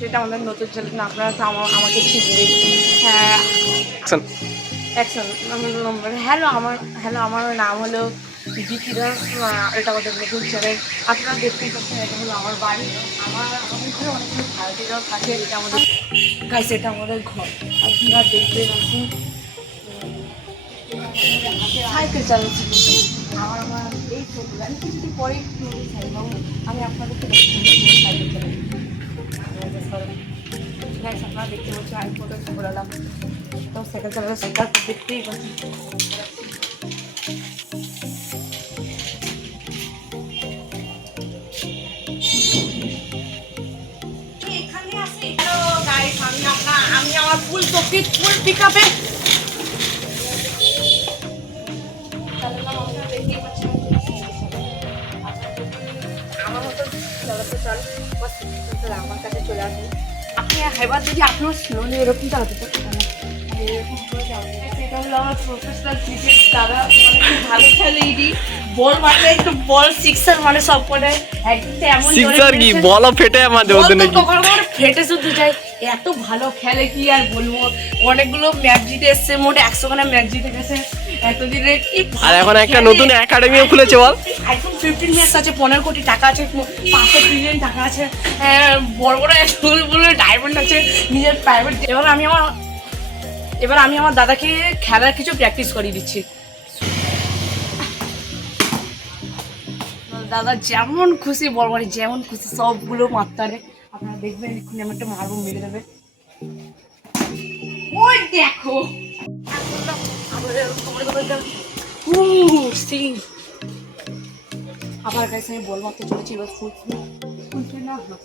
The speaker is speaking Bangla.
যেটা আমাদের নতুন চ্যানেল, আপনারা তো আমাকে চিনবেন। হ্যাঁ, অ্যাকশন নম্বর। হ্যালো, আমার নাম হলো বিকি দাস। এটা আমাদের নতুন চ্যানেল। আপনারা দেখতেই পাচ্ছেন, এটা হলো আমার বাড়ি। আমাদের ঘরে অনেকগুলো ভাড়াটিরাও থাকে। এটা আমাদের গাইস, এটা আমাদের ঘর। আপনারা দেখবেন আসুন। সাইকেল চালাচ্ছি আমার এই ছোটগুলো। আমি কিছুদিন পরে আমি আপনাদেরকে দেখতে সাইকেল চালাচ্ছি। গাইস, আপনারা দেখতে পাচ্ছেন আমি ফটো ঘোরালাম। তো সাইকেল চালালে সাইকেল দেখতেই পাচ্ছি। এখানে আসি। হ্যালো গাইস, আমি আমার ফুল পিক আপে চালালাম। আপনারা দেখতেই পাচ্ছেন। আমার মতো চালাতে চান বা আমার কাছে চলে আসুন। আপনি এবার যদি আপনিও স্লোলি এরকম চালাতে চান, এরকম করে চালাতে। এটা হলো আমার প্রফেশনাল ক্রিকেট দাদা, মানে খুব ভালো খেলে। ইডি বল মারলে একটু বল সিক্সার মানে সব করে একদিন এমন সিক্সার কি বলও ফেটে আমাদের ওদের নাকি ফেটে শুধু যায়। এত ভালো খেলে কি আর বলবো। অনেকগুলো ম্যাচ জিতে এসছে, মোট 100 খানা ম্যাচ জিতে গেছে এতদিনে। কি আর এখন একটা নতুন একাডেমিও খুলেছে বল। আইফোন 15 ম্যাচ আছে, 15 কোটি টাকা আছে, 500 বিলিয়ন টাকা আছে, বড় বড় স্কুলগুলো ডায়মন্ড আছে, নিজের প্রাইভেট। এবার আমি আমার দাদাকে খেলার কিছু প্র্যাকটিস করিয়ে দিচ্ছি। দাদা যেমন খুশি বল মানে যেমন খুশি সবগুলো মারতে পারে। আপনারা দেখবেন এক্ষুনি আমি একটা মারবো, মেরে দেবে। ওই দেখো আবার গাইছে আমি বল মারতে চলেছি। এবার ফুল না হাত